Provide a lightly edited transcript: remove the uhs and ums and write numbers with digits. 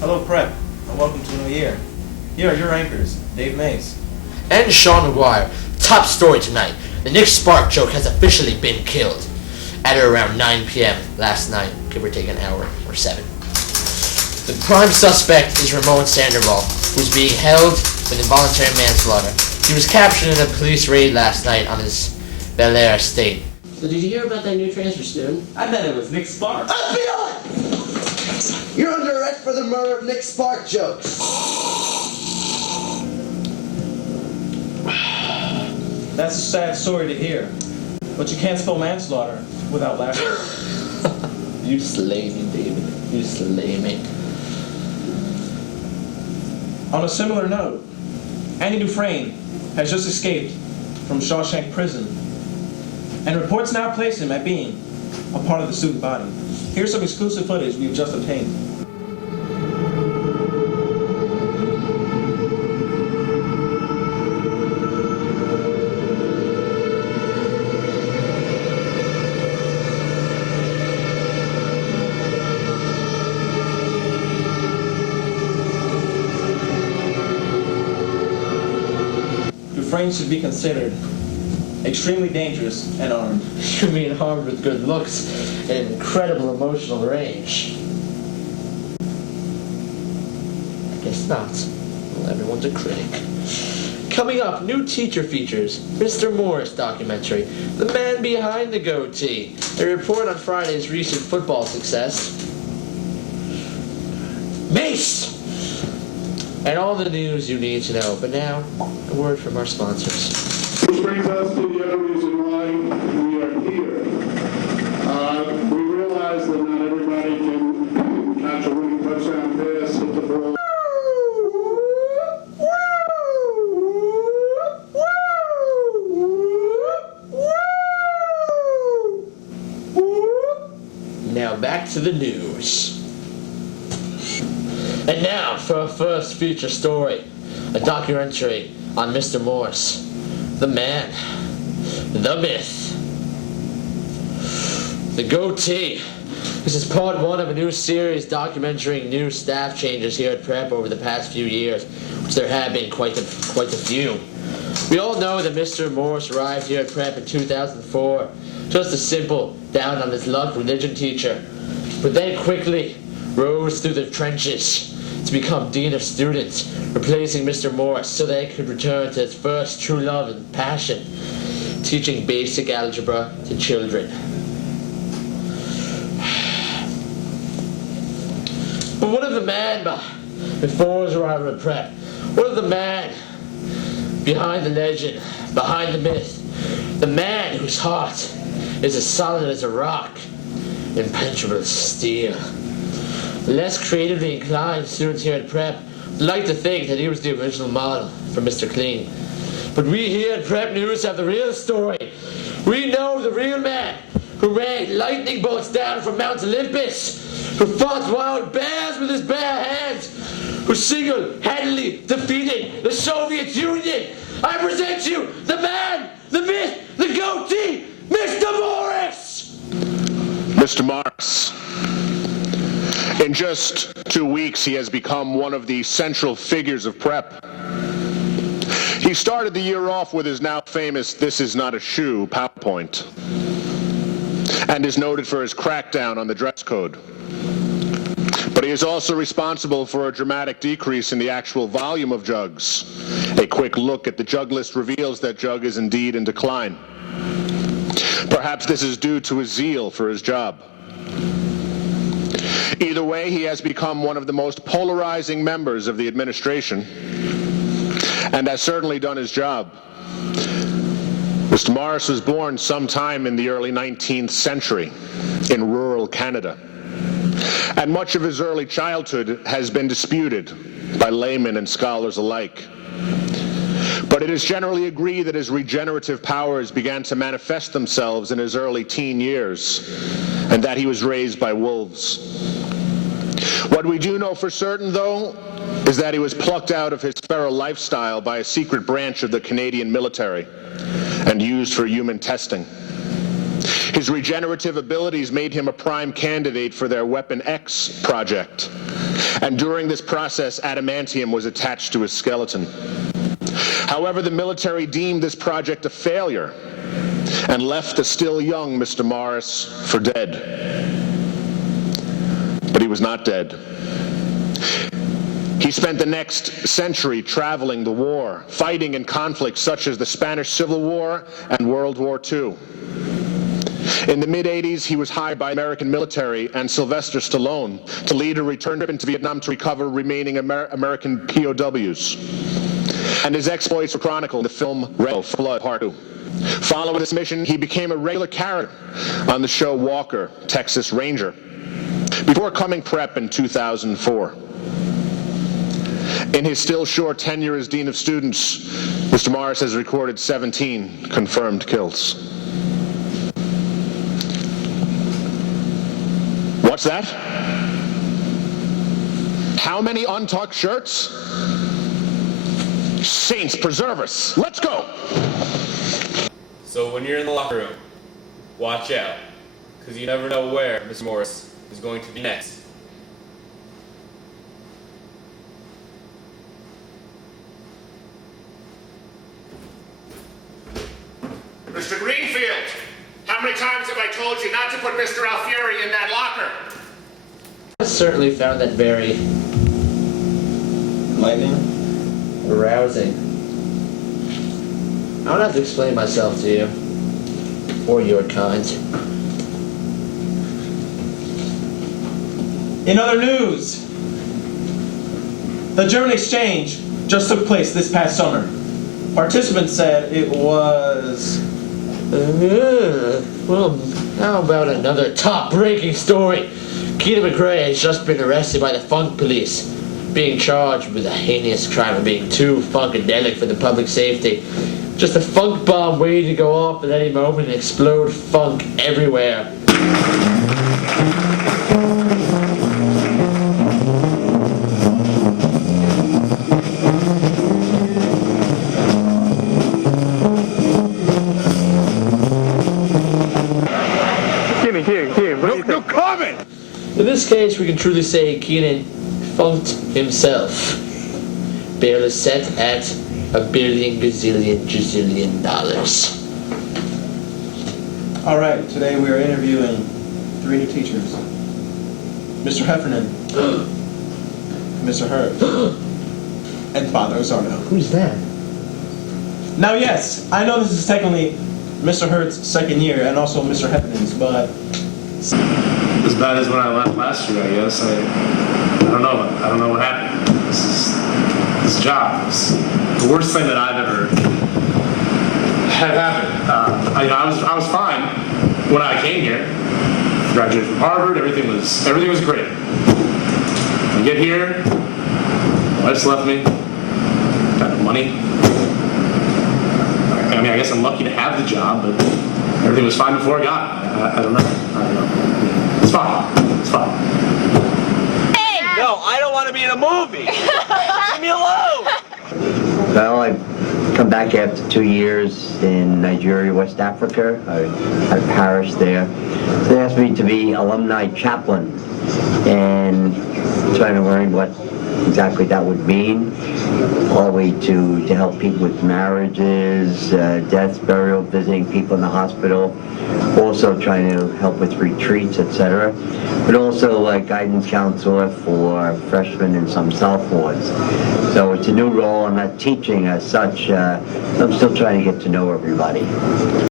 Hello, Prep, and welcome to a new year. Here are your anchors, Dave Mays. And Sean McGuire. Top story tonight. The Nick Spark joke has officially been killed. At around 9 p.m. last night, give or take an hour or 7. The prime suspect is Ramon Sandoval, who's being held with involuntary manslaughter. He was captured in a police raid last night on his Bel Air estate. So did you hear about that new transfer student? I bet it was Nick Spark. FBI! You're under arrest for the murder of Nick Spark jokes. That's a sad story to hear, but you can't spell manslaughter without laughing. You slay me, David. You slay me. On a similar note, Andy Dufresne has just escaped from Shawshank Prison, and reports now place him at being a part of the student body. Here's some exclusive footage we've just obtained. Dufresne should be considered extremely dangerous and armed. You mean armed with good looks and incredible emotional range? I guess not. Well, everyone's a critic. Coming up, new teacher features, Mr. Morris documentary, the man behind the goatee, a report on Friday's recent football success, Mace! And all the news you need to know. But now, a word from our sponsors. Which brings us to the other reason why we are here. We realize that not everybody can catch a winning touchdown pass, hit the ball. Now back to the news. And now for our first feature story, a documentary on Mr. Morse, the man, the myth, the goatee. This is part 1 of a new series documenting new staff changes here at Prep over the past few years, which there have been quite a few. We all know that Mr. Morse arrived here at Prep in 2004, just a simple, down-on-his-luck religion teacher, but then quickly rose through the trenches to become Dean of Students, replacing Mr. Morse so they could return to his first true love and passion, teaching basic algebra to children. But what of the man before his arrival at Prep? What of the man behind the legend, behind the myth? The man whose heart is as solid as a rock, impenetrable as steel. The less creatively inclined students here at Prep would like to think that he was the original model for Mr. Clean. But we here at Prep News have the real story. We know the real man who ran lightning bolts down from Mount Olympus, who fought wild bears with his bare hands, who single-handedly defeated the Soviet Union. I present you the man, the myth, the goatee, Mr. Morris! Mr. Morris. In just 2 weeks, he has become one of the central figures of Prep. He started the year off with his now famous "This is not a shoe" PowerPoint, and is noted for his crackdown on the dress code. But he is also responsible for a dramatic decrease in the actual volume of jugs. A quick look at the jug list reveals that jug is indeed in decline. Perhaps this is due to his zeal for his job. Either way, he has become one of the most polarizing members of the administration and has certainly done his job. Mr. Morris was born sometime in the early 19th century in rural Canada, and much of his early childhood has been disputed by laymen and scholars alike. But it is generally agreed that his regenerative powers began to manifest themselves in his early teen years, and that he was raised by wolves. What we do know for certain, though, is that he was plucked out of his feral lifestyle by a secret branch of the Canadian military and used for human testing. His regenerative abilities made him a prime candidate for their Weapon X project. And during this process, adamantium was attached to his skeleton. However, the military deemed this project a failure and left the still young Mr. Morris for dead. But he was not dead. He spent the next century traveling the war, fighting in conflicts such as the Spanish Civil War and World War II. In the mid-'80s, he was hired by American military and Sylvester Stallone to lead a return trip into Vietnam to recover remaining American POWs. And his exploits were chronicled in the film Red Blood Part 2. Following this mission, he became a regular character on the show Walker, Texas Ranger, before coming prep in 2004. In his still short tenure as Dean of Students, Mr. Morris has recorded 17 confirmed kills. What's that? How many untucked shirts? Saints preserve us. Let's go! So when you're in the locker room, watch out, because you never know where Mr. Morris is going to be next. Mr. Greenfield, how many times have I told you not to put Mr. Alfieri in that locker? I certainly found that very Lightning? arousing. I don't have to explain myself to you, or your kind. In other news, the German exchange just took place this past summer. Participants said it was... Well, how about another top-breaking story? Keita McRae has just been arrested by the Funk Police, being charged with a heinous crime of being too funkadelic for the public safety. Just a funk bomb waiting to go off at any moment and explode funk everywhere. No comment! In this case, we can truly say Keenan funked himself. Bail is set at $1 billion gazillion dollars. All right, today we are interviewing 3 new teachers. Mr. Heffernan, Mr. Hurt, and Father Osardo. Who's that? Now, yes, I know this is technically Mr. Hurt's second year and also Mr. Heffernan's, but As bad as when I left last year, I guess. I don't know. I don't know what happened. This job is the worst thing that I've ever had happen. I was fine when I came here. Graduated from Harvard. Everything was great. I get here. My wife's left me. Got no money. I mean, I guess I'm lucky to have the job, but everything was fine before I got it. I don't know. It's fine. It's fine. No, I don't want to be in a movie. Leave me alone. Well, I've come back after 2 years in Nigeria, West Africa. I had a parish there. So they asked me to be alumni chaplain and trying to learn what exactly that would mean, all the way to help people with marriages, deaths, burial, visiting people in the hospital, also trying to help with retreats, etc. But also guidance counselor for freshmen and some sophomores. So it's a new role. I'm not teaching as such. I'm still trying to get to know everybody.